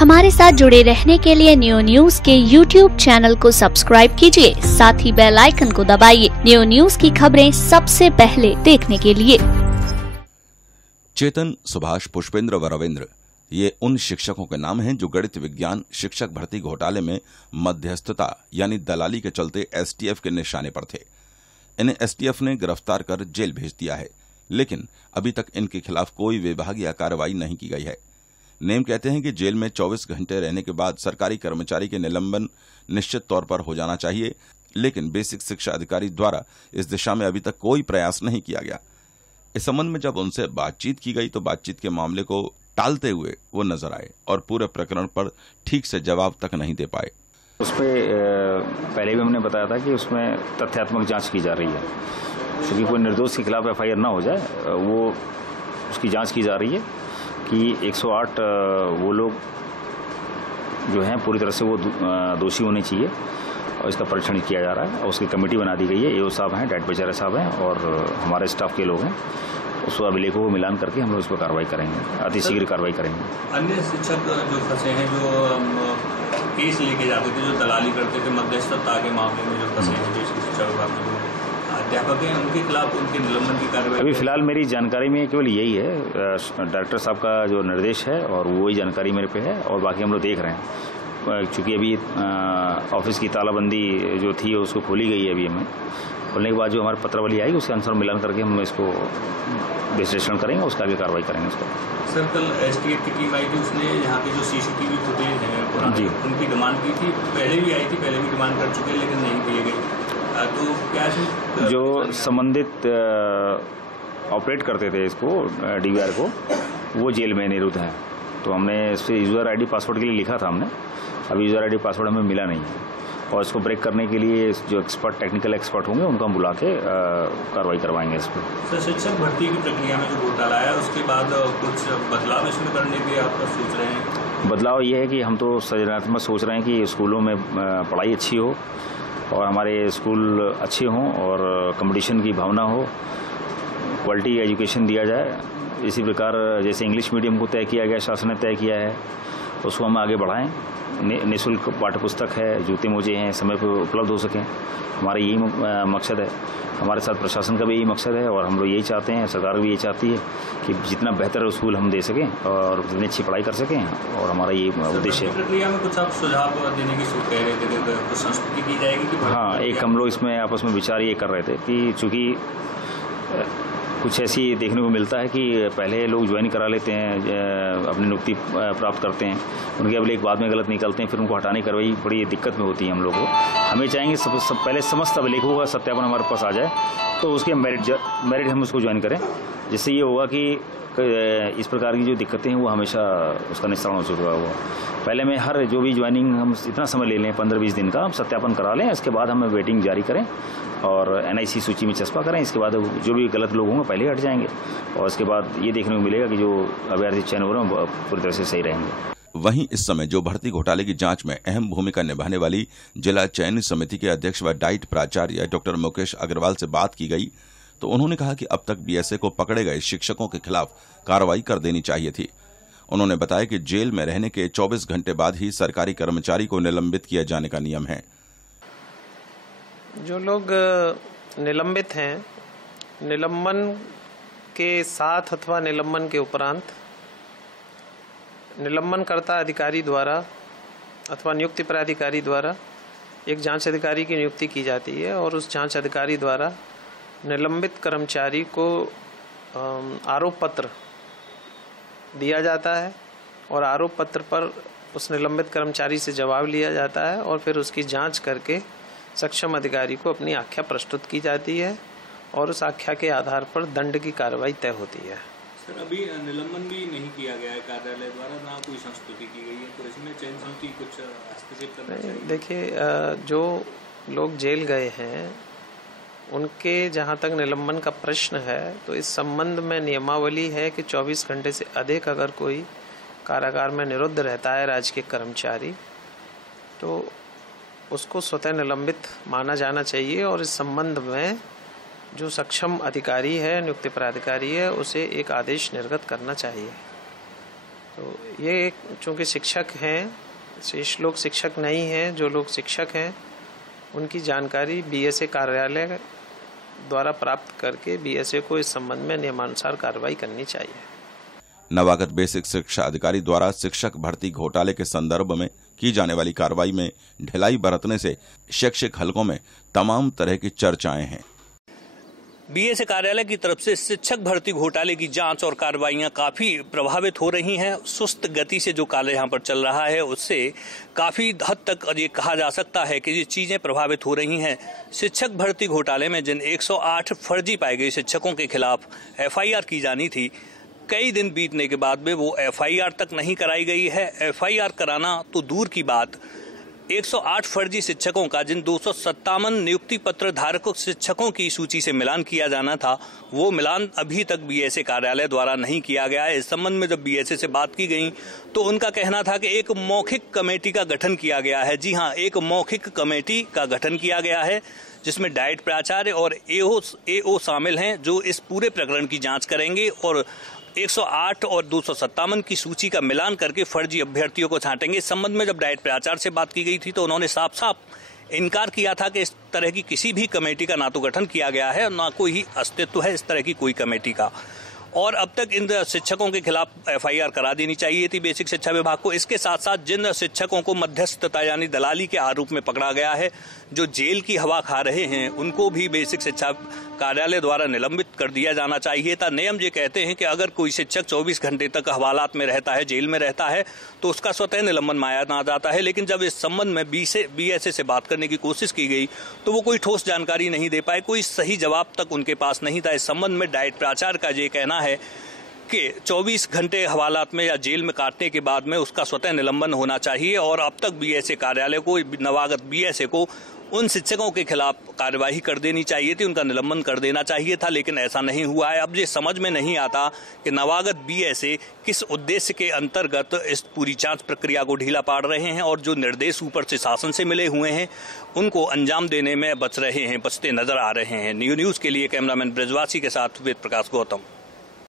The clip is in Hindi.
हमारे साथ जुड़े रहने के लिए न्यू न्यूज के YouTube चैनल को सब्सक्राइब कीजिए, साथ ही बेल आइकन को दबाइए न्यू न्यूज की खबरें सबसे पहले देखने के लिए। चेतन, सुभाष, पुष्पेंद्र व रविंद्र ये उन शिक्षकों के नाम हैं जो गणित विज्ञान शिक्षक भर्ती घोटाले में मध्यस्थता यानी दलाली के चलते एसटीएफ के निशाने पर थे। इन्हें एसटीएफ ने गिरफ्तार कर जेल भेज दिया है, लेकिन अभी तक इनके खिलाफ कोई विभागीय कार्रवाई नहीं की गई है। नेम कहते हैं कि जेल में 24 घंटे रहने के बाद सरकारी कर्मचारी के निलंबन निश्चित तौर पर हो जाना चाहिए, लेकिन बेसिक शिक्षा अधिकारी द्वारा इस दिशा में अभी तक कोई प्रयास नहीं किया गया। इस संबंध में जब उनसे बातचीत की गई तो बातचीत के मामले को टालते हुए वो नजर आए और पूरे प्रकरण पर ठीक से जवाब तक नहीं दे पाए। उसमें पहले भी हमने बताया था कि उसमें तथ्यात्मक जांच की जा रही है, क्योंकि कोई निर्दोष के खिलाफ एफआईआर ना हो जाए, वो उसकी जांच की जा रही है कि 108 वो लोग जो हैं पूरी तरह से वो दोषी होने चाहिए और इसका परीक्षण किया जा रहा है और उसकी कमेटी बना दी गई है। एओ साहब हैं, डाइट बेचारे साहब हैं और हमारे स्टाफ के लोग हैं। उस अभिलेखों को मिलान करके हम लोग इस पर कार्रवाई करेंगे, अति शीघ्र कार्रवाई करेंगे। अन्य शिक्षक जो फंसे हैं, जो केस लेके जाते थे, जो दलाली करते थे, मध्यस्थता के मामले में जो फंसे हैं, जो शिक्षा विभाग में अध्यापक हैं, उनके खिलाफ उनके निलंबन की कार्रवाई अभी फिलहाल मेरी जानकारी में केवल यही है। डायरेक्टर साहब का जो निर्देश है और वही जानकारी मेरे पे है और बाकी हम लोग देख रहे हैं। चूँकि अभी ऑफिस की तालाबंदी जो थी उसको खोली गई है, अभी हमें खोलने के बाद जो हमारे पत्रावली आएगी उसके अनुसार मिलान करके हम इसको विश्लेषण करेंगे, उसका आगे कार्रवाई करेंगे उस पर। सर, कल एसटीएफ की टीम आई थी, उसने यहाँ के जो सीसीटीवी फुटेज हैं पुरानी, उनकी डिमांड की थी। पहले भी आई थी, पहले भी डिमांड कर चुके हैं, लेकिन नहीं दिए गए। तो क्या जो संबंधित ऑपरेट करते थे इसको डीवीआर को, वो जेल में निरुद्ध हैं, तो हमने इस पर यूज़र आईडी पासवर्ड के लिए लिखा था हमने। अभी यूज़र आईडी पासवर्ड हमें मिला नहीं है और इसको ब्रेक करने के लिए जो टेक्निकल एक्सपर्ट होंगे उनको हम बुला के कार्रवाई करवाएंगे इस पर। सर, शिक्षक भर्ती की प्रक्रिया में जो घोटाला आया उसके बाद कुछ बदलाव इसमें करने के आप सोच रहे हैं? बदलाव ये है कि हम तो सृजनात्मक सोच रहे हैं कि स्कूलों में पढ़ाई अच्छी हो और हमारे स्कूल अच्छे हों और कंपटीशन की भावना हो, क्वालिटी एजुकेशन दिया जाए। इसी प्रकार जैसे इंग्लिश मीडियम को तय किया गया, शासन ने तय किया है, उसको हम आगे बढ़ाएं। निःशुल्क पाठ्य पुस्तक है, जूते मोजे हैं, समय पर उपलब्ध हो सकें, हमारा यही मकसद है। हमारे साथ प्रशासन का भी यही मकसद है और हम लोग यही चाहते हैं, सरकार भी यही चाहती है कि जितना बेहतर स्कूल हम दे सकें और जितनी अच्छी पढ़ाई कर सकें, और हमारा ये उद्देश्य है। प्रक्रिया में कुछ आप सुझाव देने की सोच कह रहे थे, कुछ संस्तुति की जाएगी? हाँ, एक हम लोग इसमें आपस में विचार ये कर रहे थे कि चूँकि कुछ ऐसी देखने को मिलता है कि पहले लोग ज्वाइन करा लेते हैं, अपनी नियुक्ति प्राप्त करते हैं, उनके अभिलेख बाद में गलत निकलते हैं, फिर उनको हटाने की कार्रवाई बड़ी दिक्कत में होती है हम लोग को। हमें चाहेंगे सब पहले समस्त अभिलेखों का सत्यापन हमारे पास आ जाए, तो उसके मेरिट हम उसको ज्वाइन करें, जिससे ये होगा कि इस प्रकार की जो दिक्कतें हैं वो हमेशा उसका निस्तारण हो चुका हुआ। पहले में हर जो भी ज्वाइनिंग हम इतना समय ले लें, 15-20 दिन का हम सत्यापन करा लें, इसके बाद हम वेटिंग जारी करें और एनआईसी सूची में चस्पा करें। इसके बाद जो भी गलत लोग होंगे पहले हट जाएंगे और इसके बाद ये देखने को मिलेगा कि जो अभ्यर्थी चयन हो रहे हैं पूरी तरह से सही रहेंगे। वहीं इस समय जो भर्ती घोटाले की जांच में अहम भूमिका निभाने वाली जिला चयन समिति के अध्यक्ष व डाइट प्राचार्य डॉक्टर मुकेश अग्रवाल से बात की गई तो उन्होंने कहा कि अब तक बीएसए को पकड़े गए शिक्षकों के खिलाफ कार्रवाई कर देनी चाहिए थी। उन्होंने बताया कि जेल में रहने के 24 घंटे बाद ही सरकारी कर्मचारी को निलंबित किया जाने का नियम है। जो लोग निलंबित हैं, निलंबन के साथ अथवा निलंबन के उपरांत निलंबनकर्ता अधिकारी द्वारा अथवा नियुक्ति प्राधिकारी द्वारा एक जांच अधिकारी की नियुक्ति की जाती है और उस जांच अधिकारी द्वारा निलंबित कर्मचारी को आरोप पत्र दिया जाता है और आरोप पत्र पर उस निलंबित कर्मचारी से जवाब लिया जाता है और फिर उसकी जांच करके सक्षम अधिकारी को अपनी आख्या प्रस्तुत की जाती है और उस आख्या के आधार पर दंड की कार्रवाई तय होती है। सर, अभी निलंबन भी नहीं किया गया है कार्यालय द्वारा, ना कोई संस्तुति की गई है, तो इसमें चयन समिति कुछ हस्तक्षेप करना चाहिए? देखिए, जो लोग जेल गए हैं उनके जहाँ तक निलंबन का प्रश्न है तो इस संबंध में नियमावली है कि 24 घंटे से अधिक अगर कोई कारागार में निरुद्ध रहता है राजकीय कर्मचारी तो उसको स्वतः निलंबित माना जाना चाहिए और इस संबंध में जो सक्षम अधिकारी है, नियुक्ति प्राधिकारी है, उसे एक आदेश निर्गत करना चाहिए। तो ये चूँकि शिक्षक हैं, शेष लोग शिक्षक नहीं हैं, जो लोग शिक्षक हैं उनकी जानकारी बीएसए कार्यालय द्वारा प्राप्त करके बीएसए को इस संबंध में नियमानुसार कार्रवाई करनी चाहिए। नवागत बेसिक शिक्षा अधिकारी द्वारा शिक्षक भर्ती घोटाले के संदर्भ में की जाने वाली कार्रवाई में ढिलाई बरतने से शैक्षिक हलकों में तमाम तरह की चर्चाएं हैं। बीएसए कार्यालय की तरफ से शिक्षक भर्ती घोटाले की जांच और कार्रवाइयां काफी प्रभावित हो रही हैं। सुस्त गति से जो कार्य यहां पर चल रहा है उससे काफी हद तक ये कहा जा सकता है कि ये चीजें प्रभावित हो रही हैं। शिक्षक भर्ती घोटाले में जिन 108 फर्जी पाए गए शिक्षकों के खिलाफ एफआईआर की जानी थी, कई दिन बीतने के बाद में वो एफआईआर तक नहीं कराई गई है। एफआईआर कराना तो दूर की बात, 108 फर्जी शिक्षकों का जिन 257 नियुक्ति पत्र धारक शिक्षकों की सूची से मिलान किया जाना था, वो मिलान अभी तक बीएसए कार्यालय द्वारा नहीं किया गया है। इस संबंध में जब बीएसए से बात की गई तो उनका कहना था कि एक मौखिक कमेटी का गठन किया गया है। जी हाँ, एक मौखिक कमेटी का गठन किया गया है जिसमें डाइट प्राचार्य और एओ शामिल हैं, जो इस पूरे प्रकरण की जांच करेंगे और 108 और 257 की सूची का मिलान करके फर्जी अभ्यर्थियों को छांटेंगे। इस संबंध में जब डाइट प्राचार्य से बात की गई थी तो उन्होंने साफ साफ इनकार किया था कि इस तरह की किसी भी कमेटी का ना तो गठन किया गया है और ना कोई ही अस्तित्व है इस तरह की कोई कमेटी का। और अब तक इन शिक्षकों के खिलाफ एफआईआर करा देनी चाहिए थी बेसिक शिक्षा विभाग को। इसके साथ साथ जिन शिक्षकों को मध्यस्थता यानी दलाली के आरोप में पकड़ा गया है, जो जेल की हवा खा रहे हैं, उनको भी बेसिक शिक्षा कार्यालय द्वारा निलंबित कर दिया जाना चाहिए था। नियम ये कहते हैं कि अगर कोई शिक्षक 24 घंटे तक हवालात में रहता है, जेल में रहता है, तो उसका स्वतः निलंबन माना जाता है। लेकिन जब इस संबंध में बीएसए से बात करने की कोशिश की गई तो वो कोई ठोस जानकारी नहीं दे पाए, कोई सही जवाब तक उनके पास नहीं था। इस संबंध में डाइट प्राचार्य का ये कहना है कि 24 घंटे हवालात में या जेल में काटने के बाद में उसका स्वतः निलंबन होना चाहिए और अब तक बीएसए कार्यालय को, नवागत बीएसए को उन शिक्षकों के खिलाफ कार्यवाही कर देनी चाहिए थी, उनका निलंबन कर देना चाहिए था, लेकिन ऐसा नहीं हुआ है। अब ये समझ में नहीं आता कि नवागत बीएसए किस उद्देश्य के अंतर्गत इस पूरी जांच प्रक्रिया को ढीला पाड़ रहे हैं और जो निर्देश ऊपर से शासन से मिले हुए हैं उनको अंजाम देने में बचते नजर आ रहे हैं। न्यूज़ के लिए कैमरामैन ब्रजवासी के साथ वेद प्रकाश गौतम।